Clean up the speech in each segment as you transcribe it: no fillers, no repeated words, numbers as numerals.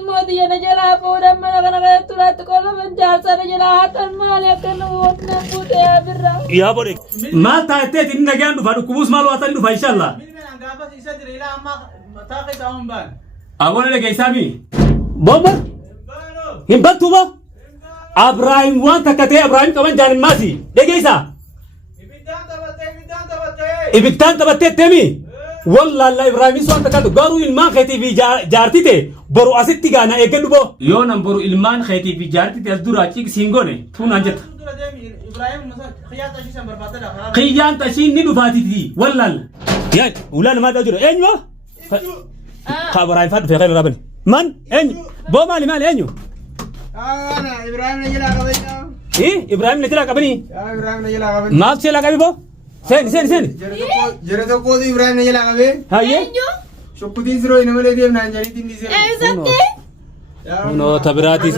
الماضي أنا جلا فورا من أنا تلا تقول من جالس أنا جلا حتى المال يكن وطن بوت يا برا يا بوري ما تأتي إن جان دفعوا كوبوس مالو أتاني دفع إن شاء الله أقول لك يا سامي بابا هم بتوبة إبراهيم وان تكتي إبراهيم كمان جان ماسي دقيسا إبتان تبتة تمي والله الله إبراهيم سوان تكتو قارو إلمان خيتي في جارتي تي برو أسيتي غانا إيجن بو يونم برو إلمان خيتي في جارتي تي أزدورا تيك سينغوني تون أنجت قيان تشين ندو فاتي تي والله يا ولان ما دجرو أنيو خبراين فات في خير ربنا من أنيو بو مالي أنيو أنا إبراهيم نجلا قبني إيه إبراهيم نجلا قبني إبراهيم نجلا قبني ما تشيلا قبي بو سين جرتو كود إبراهيم نجلا قبي هاي شو كودين زرو إنما لدي من عنجلي تندي زرو نو تبراتي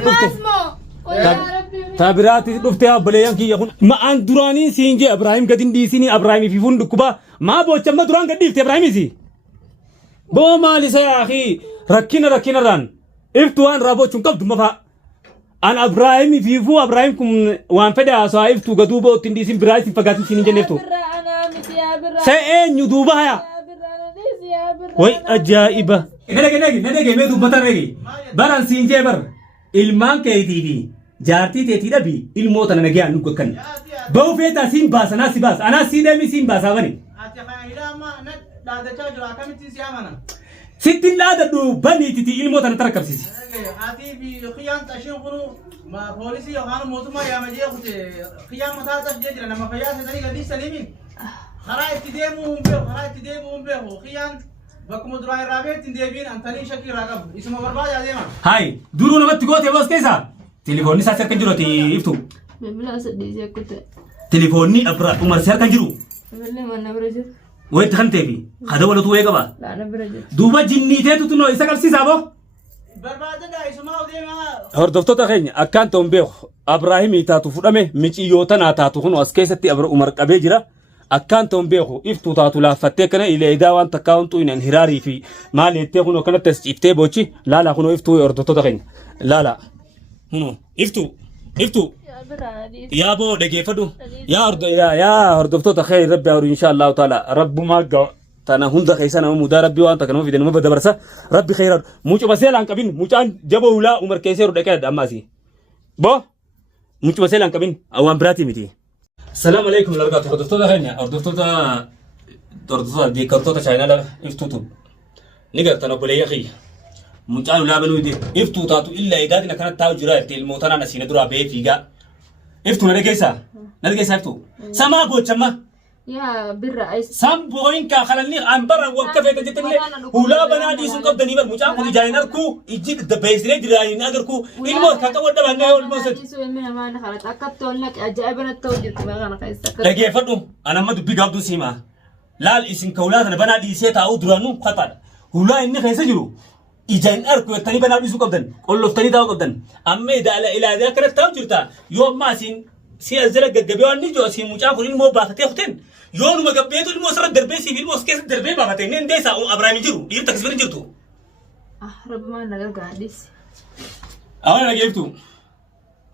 تبراتي دفتها بليان كي يكون ما عن دراني سينجي إبراهيم قدين دي سيني إبراهيم في فندق كوبا ما بوجه ما دران قديل إبراهيم سي بو مالي يا أخي ركينا ران إفتوان رابو شنكب دمفا أنا إبراهيم في فو إبراهيم كم وان فدا سواء إفتو قدوبو تندي سين براي سين فقاتي سين جنفتو سين يدوبها يا وي أجائبة نجي ميدو بطرنجي بران سينجي بر إلمان كيتي جارتي تيتي دبي الموت أنا نجي عنك كن بو فيتا سين باس أنا سين باس أنا سيدمي سين باس أغني ستين لا دو بني تيتي الموت أنا تركب سيسي آتي في خيام تشين خنو ما بوليسي يخانو موتما يا مجيء خيام متى تجدر لما خيام سدري قديش سليمين خراي تديمهم به خيام بكم دراي رابع تنديبين أنتني شكل رقم اسمه برباد يا ديما هاي دورو نمت تقول تبغى كيسا تليفوني سافر كنجرو تي إفتو بلا سدي زي كنت تليفوني أبرا عمر سافر كنجرو بلا ما نبرجت وين تخن تبي خذ ولا تويه كبا لا نبرجت دوبا جنني تيتو تنو إسا كرسي سابو برباد ده اسمه ديما هردفتو تخين أكان تومبيخ إبراهيم يتاتو فرامه ميجي يوتنا تاتو خنو أسكيستي أبرا عمر كبيجرا أكان تومبيخ إفتو تاتو لا فتكنا إلى إداوان تكاونتو إن انهراري في مال يتخنو كنا تسجيفتي بوشي لا خنو إفتو هردفتو تخين لا هنو إفتو يا بو دقي فدو يا هردفتو تخين ربي أوري إن شاء الله تعالى رب ما جا تانا هندا خيسان أو مدار ربي وان تكنو في دين ما بدأ برسا ربي خير موچو مسيل عن كبين موچان جبو ولا عمر كيسير ودكاد أماسي بو موچو مسيل عن كبين أو عن براتي متي السلام عليكم لرجعت هردفتو تخين هردفتو دي كرتو تشاينا لا إفتوتو نقدر تنقول يا أخي موچان ولا بنو يدي إفتو تاتو إلا إذا كنا كانت تاو جرا الموتانا نسينا درا بيه فيجا إفتو نرجعيسا إفتو سما بو چما يا برا أيس سام بوين كخلني عن برا وكفيت جتني ولا بنادي سون قبل دنيبر مجام كل جاينر كو يجي دبيسري دراين أجر كو إلموت كاتو وده بناه الموسد سوي من ما نخلت أكتر لك أجايبنا التوجد ما أنا كيسك لقي فدو أنا ما دبي قابدو سيما لا الاسم كولاد أنا بنادي سيتا أو درانو خطر ولا إني خيسة جرو يجاين أركو تاني بنادي سون قبل كله تاني داو قبل أما إذا إلى ذاك التوجد يوم ما سين سيازلك جبيان نيجو سين مجام كلين مو باختي أختين يوم ما قبيتو الموسر الدربي سيفيل موسكيس الدربي باختي نين ديسا أو أبراهيم جرو ير تكسبين جرتو رب ما نقدر قاديس أنا جبتو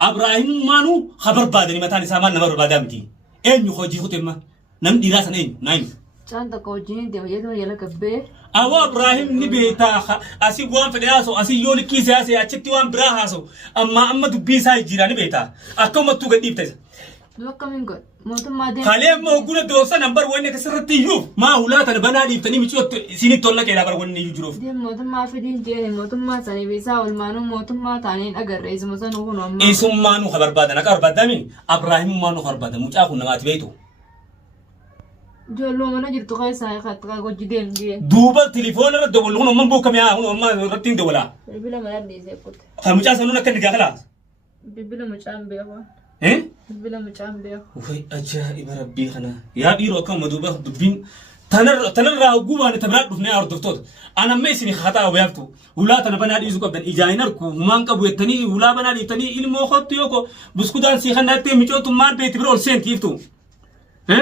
أبراهيم مانو خبر بعدني متى نسمان نمر بعدامتي إيه نخوجي ختمة نم دراسة نين كان تكوجين ده ويا ده يلا كبير أو إبراهيم نبيتا أسي وان فدياسو أسي يولي كيسي أسي أشتي وان براهاسو أما دبي ساي جيراني بيتا أكو ما توقع ديبتة لوكا من قد موتم ما ده خالي ما هو كنا دوسا نمبر وين كسرت يوف ما ولا تنا بنا ديبتني مشوا سيني تولنا كذا بر وين يجروف ده موتم ما في دين جيني موتم ما ثاني بيسا والمانو موتم ما ثانيين أجر رئيس مثلا هو نوم إيسوم مانو خبر بعدنا كار بعدامي إبراهيم مانو خبر بعدنا مش أخو نمات بيتو جلو منا جرتو خاي ساي خات كاغو جدين جي دوبل تليفون رد دول هون من بوكم يا هون ما رتين دولا بيبلا ما ردي زي كنت خمسة سنونا كن خلاص بيبلا مچام بيهو إيه بيبلا مچام بيهو وهي أجائب ربي خنا يا بيرو كم مدوبة دبين تنر راجوبا نتبرع بفناء أردفتوت أنا ما يسمي خطأ ويافتو ولا تنبنا دي زوجة بدن إجاينر كو مان كبو يتني ولا بنا دي تني إلمو خط يوكو بسكودان سيخنا تي ميجو تمار بيتبرول سين كيفتو ها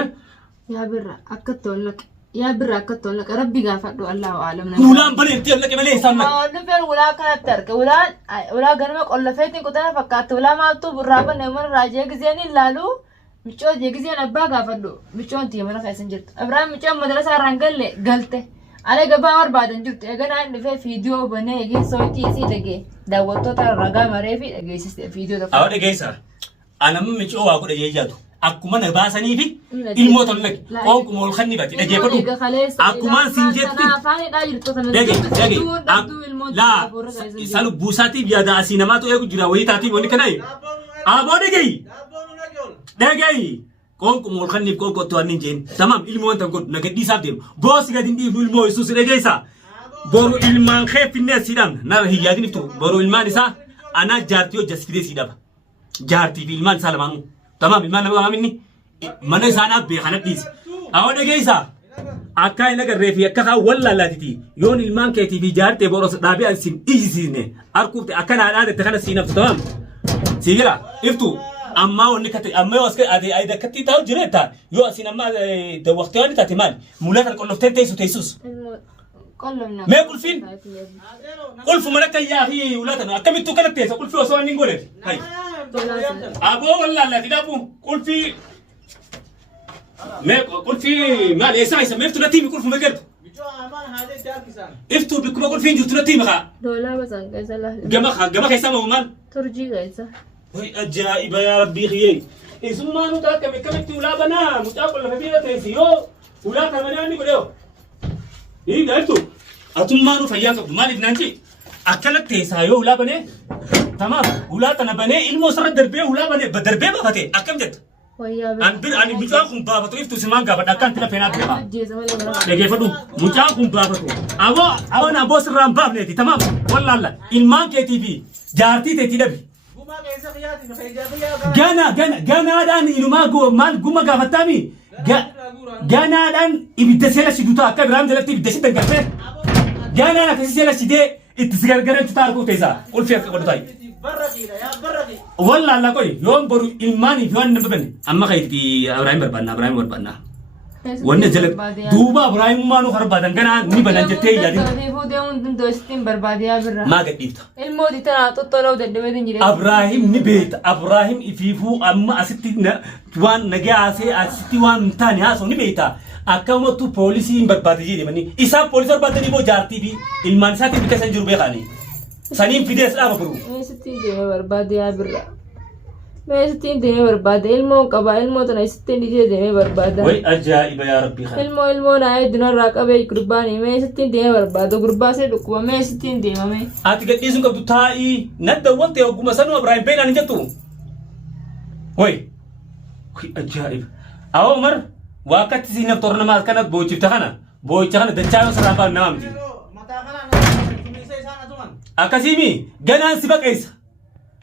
يا برا أكتر لك يا براكت لك ربي غافدو الله اعلم ولان بني انت لك ملي سامك نفر ولا كانت ترك ولا غنمك قلفيتين كنت انا فكرت ولا ما تو برابا نمر راجي غزيني لالو مچو دي غزين ابا غافدو مچو انت يمنا خايسن جرت ابراهيم مچو مدرسه رانغل غلطه على غبا ور بعدن جرت اغنا ان في فيديو بني يجي صوتي سي دغه داوتو تر رغا مريفي دغه سي فيديو ده او دغيسا انا مچو واكو دجيجاتو akkuma na baasanii fi ilmoota lak qoonquma ol khanni bati dhageeffadhu akkuma sinjetti dage la salu buusaati yaada asii namaatu eegu jira wayii taati wani kanai aboo dhagay qoonquma ol khanni qoonqottu annin jeen tamam ilmoon tan godhu nagadii isaaf deemu boos gadin dhiifnu ilmoo isuus dhageessa boru ilmaan keefinne siidhaan nara hiyyaadiniftu boru ilmaan isaa ana jaartii hojjas fidee siidhaba jaartii fi ilmaan isaa lamaanuu tamam ilmaan nama minni mana isaanaa beekana dhiise awoo dhageessa akka hin agarree fi akka kaa wallaalaatiti yoon ilmaan keetii fi jaartee boros dhaabee ansin ijisiisne arkuufte akka naadhaadette kana siinaftu tamam siigila iftu amma wanni kate amma yoo aske ade ayda katti taa'u jireetta yoo asin amma waqtii waan taate maal mulata qolloftee teessus mee qulfiin qulfu malakka yaahi ulatan akkamittuu kana teessa qulfi osoo hin godhe hay aboo wallaalaati dhabu qulfi mee qulfi maal eessa isa meeftu latiimi qulfu meeqertu iftu bikkuma qulfiin jirtu latiimi haa doolaa basan keessa laa gama keessa moo maal turjii keessa way ajaa'iba yaa rabbii khiyyee isummaa nuti akkamitti ulaa banaa mucaa qollafa biyya teessi yoo ulaa kana banaa inni godheo galtu atummaa nu fayyaa qabdu maaliif naanti akkana teessaa yoo ulaa banee tamam ulaa kana banee ilmoo sarara darbee ulaa banee darbee baafate akkam jetta ani mucaan kun baafatu iftu simaan gaafadha akkaan tila feenaa beekaa dhageeffadhu mucaan kun baafatu aboo sirraan baafneeti tamam wallaalla ilmaan keetii fi jaartii teetii dhabi ganaadhaan ilumaa maal guma gaafattaami ganaadhaan ibidda seela shiduutaa akka biraam jalatti ibidda shi dangartee ganaan akkasii seela shidee itti sigargareetu ta'a arguu teessaa qulfii akka godhu ta'i. Wallaalla qoy yoon boru ilmaanii fi waan nama bane amma kayitti Ibrahim barbaanna. Wanni jala duuba Ibrahimummaa nu barbaadan ganaa ni banan jettee yaadin. Maa gadhiifta. Ilmooti tanaa xoxxoloo dadhabee hin Ibrahim ni beeta Ibrahim ifiifuu amma asitti waan nagaasee asitti waan taane haasoo ni beeta. Akkamattu poolisii hin barbaade jedhamanii isaan poolisii barbaadanii boo jaartii fi ilmaan isaatiin bitta san jiru beekanii. Saniin fidees dhaaba biru. Meesittiin deemee barbaade yaa birra. Meesittiin deemee barbaade ilmoo qaba ilmoo tana isittiin dhijee deemee barbaada. Way ajaa'iba yaa rabbii kana. Ilmoo naa heddunarraa qabee gurbaanii meesittiin deemee barbaada gurbaasee dhukkuba meesittiin deemame. Ati gadhiisuun qabdu taa'ii nadda wante hogguma sanuu Ibrahim beeknaan hin jettu. Way ajaa'iba. Awwa Umar waakatti siinaf torna maal kana boochifta kana boocha kana dachaa yoo sararaan baal nama miti. Akkasiimi ganaan si baqeessa.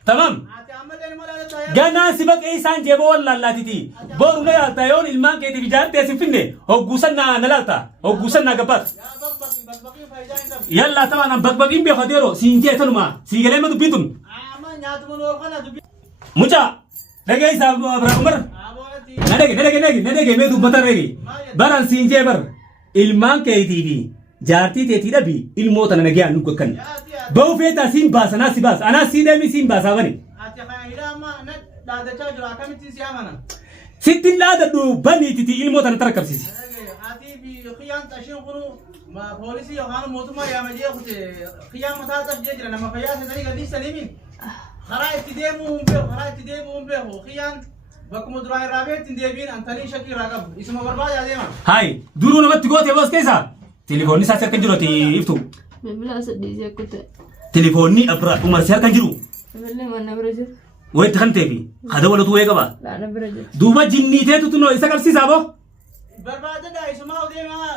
Tamam. Ganaan si baqeessaan jeeboo wallaalaatiti. Boru na yaalta yoon ilmaan keetiif ijaartee si finne hogguusan na laalta hogguusan na gabbaata. Yallaa tamaan bakbaqiin beekateero siin jee tanuma sii galee ma dubbitun. Mucaa dhageessaa Umar. Nadege mee dubbata rege baran siin jee bar ilmaan keetiifi jaartii teetii dhabi ilmoota nagayaan nu gakkan ba'u feetaa siin baasa naa si baasa anaa sii deemi siin baasaa bane sittin dhaadadhu baniititi ilmoota na tarakkabsiisi poolisii yookaan mootummaa yaamajee kute qiyyaan mataa tasjee jira nama fayyaa sanii gadhiisanii karaa itti deemuu hin beeku qiyyaan bakkuma duraan irraa beektiin deebiin antanii shakkii irraa qabu isuma barbaadaa deema. Hayi duruu namatti gootee boos keessa telefoonni isaas akka jiru iftu. Bilbila saddeetii akkute. Telefoonni Umar si harka jiru. Bilbilli manna bira jiru. Wayitti kan ta'eefi hada walatu wayii qaba. Laana bira jiru. Duuba jinniiteetu tunoo isa qabsiisaa boo. Barbaadadhaa isumaa odeemaa.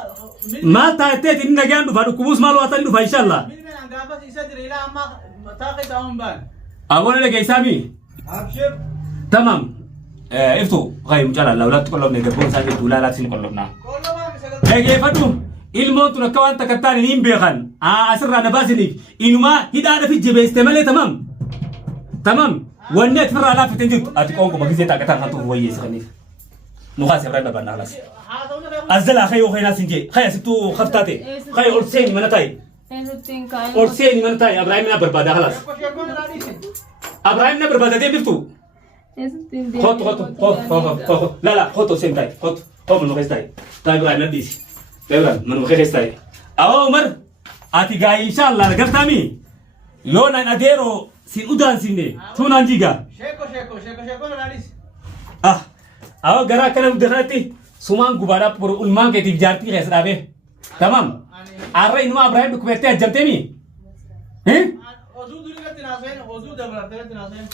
Maal taa'etteeti inni nagaan dhufa dhukkubuus maal waatanii dhufa inshallah. Milmeen gaafas isa jira ilaa ammaa mataa keessaa hin baan. Aboon dhageessaa mi. Abshir. Tamam. Iftu qayyim mucaa lawlaatti qollofne garboon isaa jirtu laalaatti sin qollofnaa. Dhageeffadhu ilmoon tun akka waan takkattaan hin beekan asirraa na baasiniif inumaa hidhaadha fi jabeessite malee tamam. Wanni ati firraa laaffite jirtu ati qoonquma gisee taaqataan kan tuuf wayyeessaniif. Nukaas Ibrahim barbaannaa halas. أزل أخي وخينا سنجي خيا ستو خفتاتي خيا أرسين من تاي Eessattiin kaa'ee. أرسين من تاي إبراهيم نبر بعد خلاص إبراهيم نبر بعد ده بيفتو Eessattiin خط لا لا خط أرسين تاي خط من مخيس تاي تاي إبراهيم نبيس إبراهيم من مخيس تاي أو عمر أتي جاي إن شاء الله رجعت تامي يوم أنا أديرو سين أودان سيني شو نانجيجا شيكو نراديس أو جرا كنا مدخلتي سومان غبارة برو ulman كتير جارتي خيس رابه تمام أرى إنما إبراهيم بكبرتي أجمتني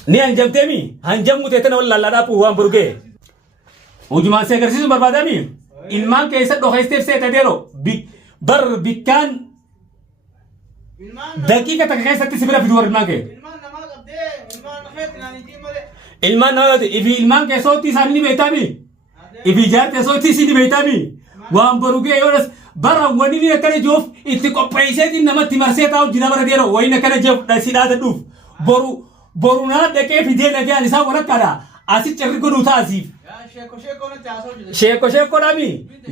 ni anjamtemi hanjamu tetana wala lada pu wan burge ujuma se garsisu barbadami ilman ke isa do haiste se tadero bar bikan dakika tak kaisa tisibira video ilman ke ilman na ifi ilman ke soti sanni betami ifi jarte soti sini betami wan burge yoras bara wani ni kane jof itti ko paise din namatti marse taw jina bara dero wayna kane jof da sidada duf boru na deke fide na gani sa wala kada asi cerri godu tasif sheko dami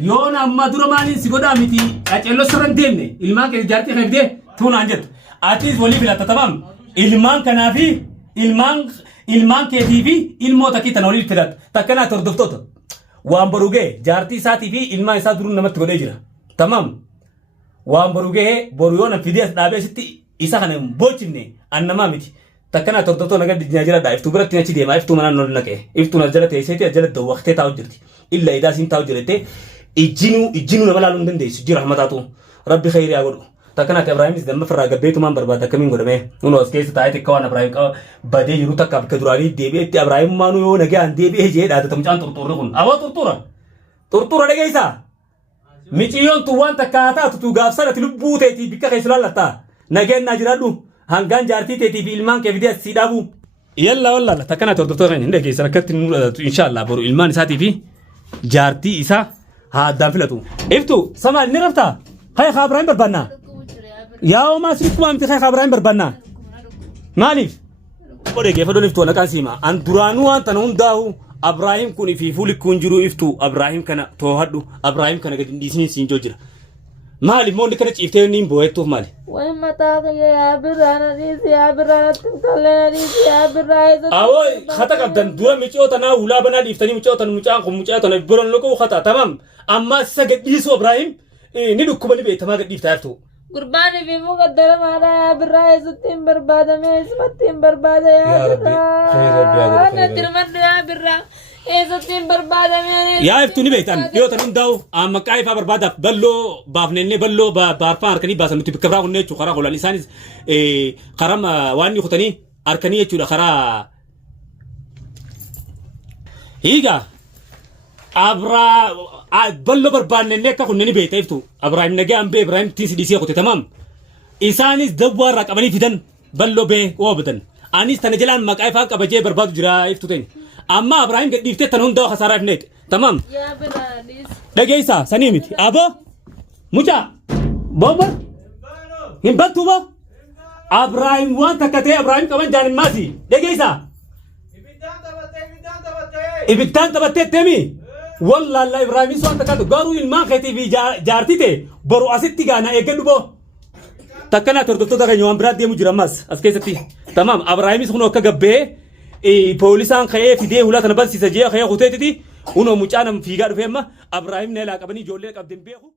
yona madura mani sigoda miti acello saran denne ilman ke jarti khafde tuna anjet atis wali bila tamam ilman kanafi ilman ke tivi ilmo takita noli fidat takana tordoftot wan boruge jarti sati fi ilman sa durun namat gode jira tamam wan boruge boru yona fide dabe sitti isa kana bochine annama miti takana tordofto naga dijajira da iftu biratti nachi dema iftu manan nol nake iftu nazala teeseti ajala do waqti taw jirti illa ida sin taw jirte ijinu na malalun dende sujji rahmatatu rabbi khairi agodu takana ka ibrahim zdam farra gabbetu man barbada kamin godame uno askes taayte kawana ibrahim ka bade yiru takab kadurani debe ti ibrahim manu yo nage an debe je da tamchan turtur kun awa turtura de gaisa michiyon tu wanta kata tu gafsara tilubute ti bikka khaisulallata nage najiradu hangan jarti teti fi ilman ke video sidabu yalla walla takana to doctor ne ndeke sarakat inshallah boru ilman sati fi jarti isa ha dafilatu iftu sama ni rafta hay khabrahim barbanna ya ma sirku am ti hay khabrahim barbanna malif ode ke fadon iftu na kansima an duranu an tanun dahu ibrahim kuni fi fulik kunjuru iftu ibrahim kana to haddu ibrahim kana gadin disni sinjojira مالي مو نكرت إفتين بويتو مالي وين ما تاخي يا برانا ديس يا برانا تمثلنا ديس يا برانا أوي خطأ قدام دورا ميشو تنا ولا بنا إفتني ميشو تنا ميشان كم ميشو تنا برون لكو خطأ تمام أما سجد يسوع إبراهيم ندو كمالي بيت ما قد إفتارتو قرباني في مقدر مالا يا برانا ستين بربادة ميس متين بربادة يا برانا أنا ترمن يا برانا ستين بربادة ميس يا إفتوني بيتان يو تنون داو أما كايفا بربادة بلو بافنني بلو بارفان أركني باسا نتي بكبرا وني تشو خرا ولا لسانيز خرام واني خطني أركني تشو خرا هيجا أبرا بلو بربانني كخونني بيت إفتو إبراهيم نجى أم بي إبراهيم تيسي ديسي أخوتي تمام إنسانيز دبوا رك أماني فيدن بلو بي وابدن أنيس تنجلان مكايفا كبجي بربادو جرا إفتو تين أما إبراهيم قد يفتح تنون داو خسارة فنيت تمام يا براديس دقيسا سنيمتي أبو مجا بابا هنبتو با إبراهيم وان تكتي إبراهيم كمان جان ماسي دقيسا إبتان تبتي تمي والله الله إبراهيم سوان تكتو قارو المان خيتي في جارتي تي برو أسيتي غانا إيكن بو تكنا تردتو دا غنيوان براد دي مجرماس أسكيستي تمام إبراهيم سخنو كغبه بوليسان خيه في دي ولا تنبل سيسجيه خيه غوتيتي uno mucana figar fema ibrahim ne la kabani jolle kabden behu